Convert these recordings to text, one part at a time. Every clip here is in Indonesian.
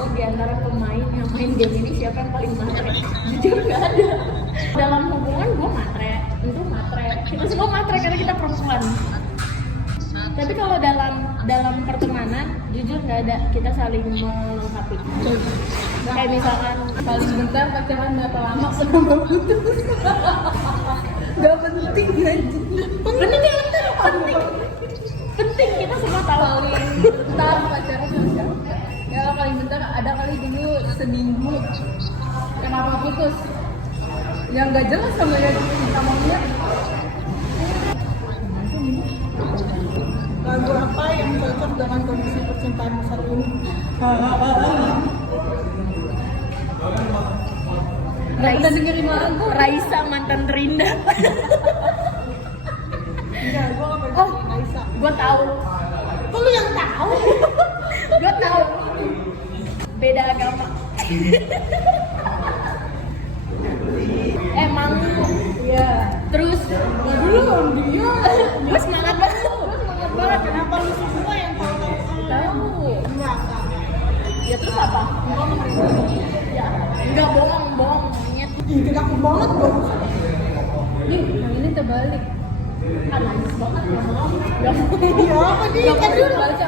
kamu di antara pemain yang main game ini siapa yang paling matre? Jujur gak ada. Dalam hubungan gue matre, itu matre. Kita semua matre karena kita perempuan. Tapi kalau dalam pertemanan, jujur nggak ada, kita saling melengkapi. Kayak misalkan paling bentar pacaran berapa lama selama putus. Gak penting anjing. penting kita semua tahu. Paling bentar pacaran sama siapa? Ya paling bentar ada kali dulu seminggu. Kenapa putus? Yang nggak jelas sama yang kita mau lihat. Lagu apa yang cocok dengan kondisi percintaan saat ini? Raisa mantan terindah. Enggak, gue gak pengen Raisa. Gue tahu. Kok lu yang tahu? Gue tahu. Beda agama. Emang Iya. terus Belum dia. gue semangat banget. Kenapa lu semua yang tahu? Tahu. Enggak. Ya terus apa? Ya, enggak bohong monyet. Ih, aku banget dong. Ih, yang ini terbalik. Nangis banget ya bohong. Iya, apa dia? Kan dulu. Baca.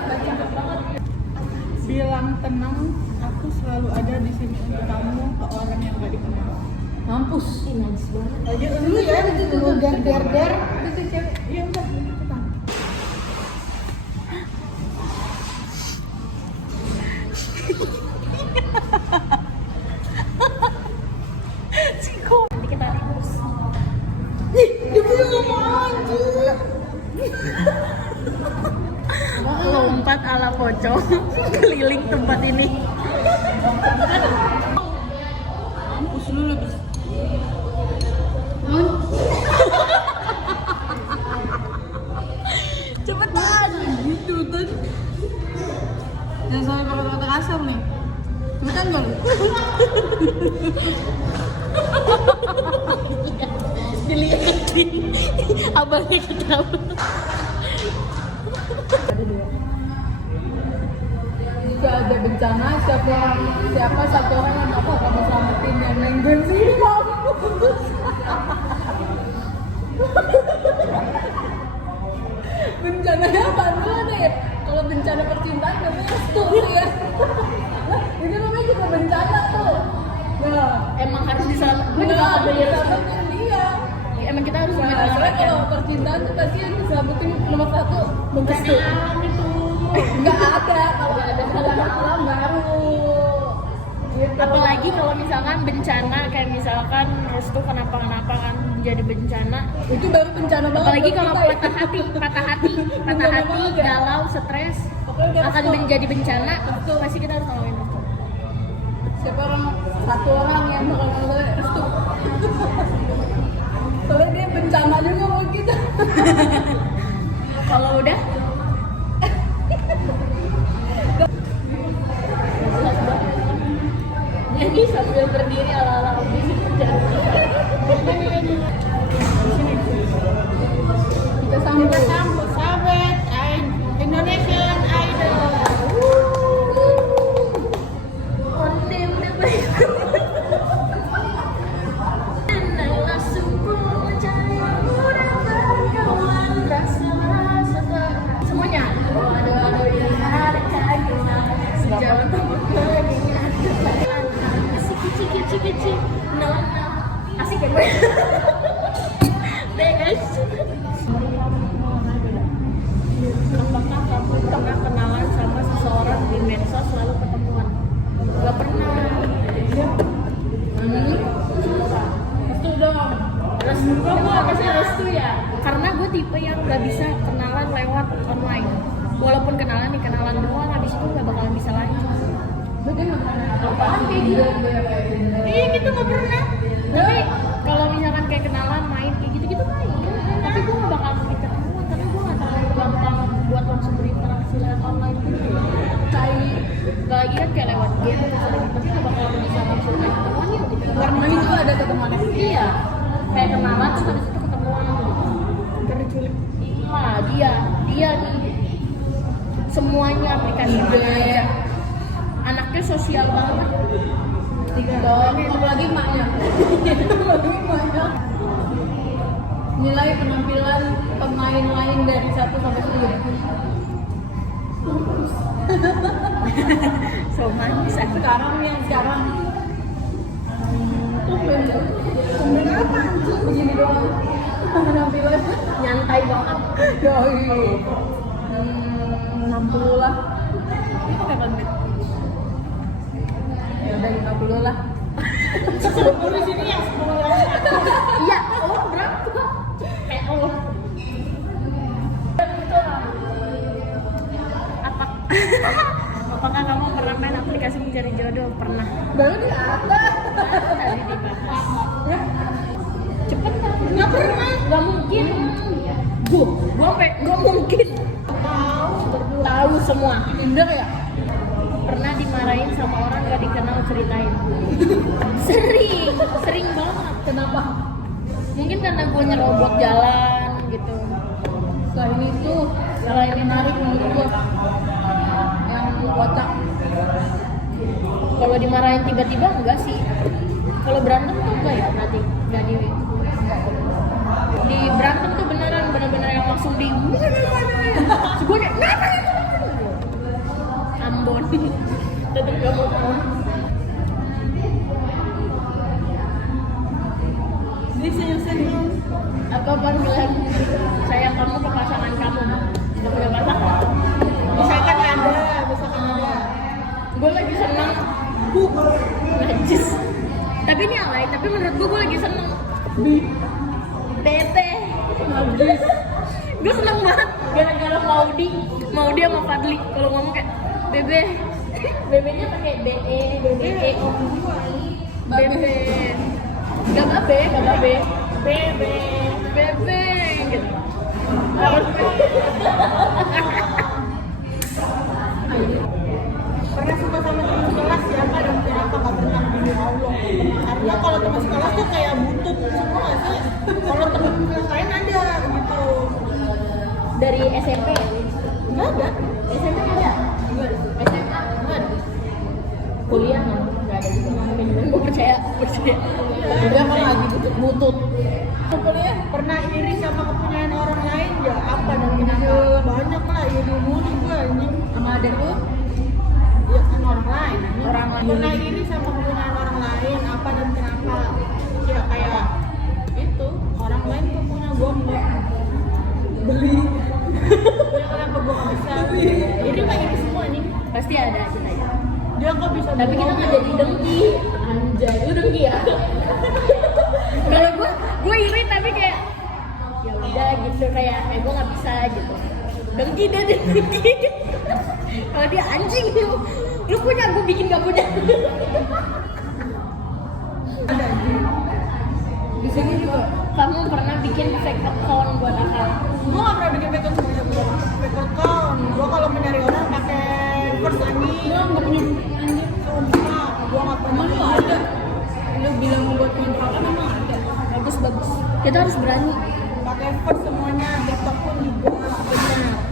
Bilang tenang, aku selalu ada di sini untuk kamu ke orang yang gak dikenal. Mampus. Ih, nangis banget. Aja lu ya, lu der. Itu cewek. Iya udah, cepetan. Nanti kita terus. Ih, dia punya ngomong anjir. Lompat ala pocong keliling tempat ini. Mampus lu lebih. Cepetan. Gitu tuh. Jangan sampai pakai kata kasar nih. Cepetan gak lu? Dilihatin abangnya ketawa. Jika ada bencana, siapa satu orang yang apa kamu selamatin yang main game sih? Mampus. Bencananya apa dulu deh? Kalau bencana percintaan namanya restu ya. Ini namanya juga bencana tuh. Nah, Emang harus diselamatkan. Gue juga nggak ada ada selamatin dia. Emang kita harus Nah, soalnya menyelamatkan. kalau percintaan tuh pasti yang diselamatin nomor satu restu. Itu. Nggak ada, kalau ada bencana alam baru. Gitu. Apalagi kalau misalkan bencana kayak misalkan restu kenapa-kenapa kan jadi bencana. Itu baru bencana banget. Apalagi buat kalau kita ya. patah hati, galau, stres Pokoknya udah akan restu. menjadi bencana. Itu pasti kita harus nolongin restu. Siapa orang satu orang yang bakal nolongin restu. Soalnya dia bencana juga buat kita. Kalau udah nyanyi sambil berdiri ala-ala musik Kita sambut. Sambut sahabat Indonesian Idol. ondem deh baik. Dan langsung percaya udah berkawan rasa semuanya. Ada yang harga kita sejauh kecil no asik ya gue. Deh guys, apakah kamu pernah kenalan sama seseorang di medsos lalu ketemuan? Gak pernah. Restu dong. Restu gue apa sih restu ya? Karena gue tipe yang gak bisa kenalan lewat online. Walaupun kenalan doang, habis itu gak bakalan bisa lanjut. Berarti nggak pernah Apaan kayak gitu? Iya gitu gak pernah. Tapi kalau misalkan kayak kenalan main kayak gitu main. Tapi gue gak bakal mungkin ketemuan karena gue gak terlalu gampang buat langsung berinteraksi lewat online gitu. Kayak gak lagi kan kayak lewat game tapi gak bakal bisa langsung kayak ketemuan yuk gitu. Karena itu ada ketemuannya. Iya. Kayak kenalan terus habis itu ketemuan gitu. Karena culik. Iya, dia nih semuanya aplikasi dia. Anaknya sosial TikTok, apalagi emaknya. Nilai penampilan pemain lain dari 1 sampai 10. So manis aku. Sekarang tumben apa anjing begini doang penampilan Nyantai banget. doi 60 lah. Itu kapan bet? Ya udah 50 lah. 10 di sini yang 10 yang iya, oh berapa? Kayak oh. Apa? Apakah kamu pernah main aplikasi mencari jodoh? Pernah. Baru di atas. Tadi dibahas. Cepet kan? Nggak pernah. Nggak mungkin. Gue nggak mungkin. Tahu semua. Tinder ya? Pernah dimarahin sama orang gak dikenal ceritain. Sering banget. Kenapa? Mungkin karena gue nyerobot jalan gitu. Selain itu, selain menarik menurut gua yang kocak. Kalau dimarahin tiba-tiba enggak sih. Kalau berantem tuh enggak ya nanti nggak di berantem tuh bener-bener yang langsung di gue kayak kenapa itu Ambon tetep gak mau tahu. Dia senyum-senyum. Atau panggilan sayang kamu ke pasangan kamu udah punya pasangan Misalkan ada. gue lagi seneng najis tapi ini alay tapi menurut gue lagi seneng bete najis gue seneng banget gara-gara Maudi sama Fadli kalau ngomong kayak bebenya pakai BE om bebe gak babe bebe gitu Pernah suka sama teman sekelas siapa dan kenapa? Gak pernah demi Allah. Karena kalau teman sekelas tuh kayak butuh semua nggak sih? Kalau teman sekelas lain ada gitu. dari SMP Nggak ada. SMP ada SMA nggak ada kuliah nggak ada juga gue percaya Dia kan lagi butut. Kuliah pernah iri sama kepunyaan orang lain ya apa dan kenapa? Banyak lah iri mulu gue anjing. Sama adek lu? Ya kan orang lain. anjing. Orang lain. Pernah iri sama kepunyaan orang lain apa dan kenapa? Ya kayak itu orang lain tuh punya gue enggak beli. Ya kenapa gue nggak bisa? ini mah ini semua nih pasti ada ceritanya Dia kok bisa tapi kita nggak jadi dengki anjay lu dengki ya kalau gue iri tapi kayak ya udah gitu kayak gue nggak bisa gitu dengki kalau dia anjing lu punya gue bikin gak punya ada anjing. Di sini juga. Kamu pernah bikin fake account buat apa? Gue gak pernah bikin fake account semuanya. Fake account. Gue kalau mencari orang pakai first anjing. Gue gak punya anjing. Sumpah. Gue gak pernah. Emang ada? Lu bilang mau buat kontrakan emang ada? Bagus. Kita harus berani. Pakai first semuanya. TikTok pun juga. Benar.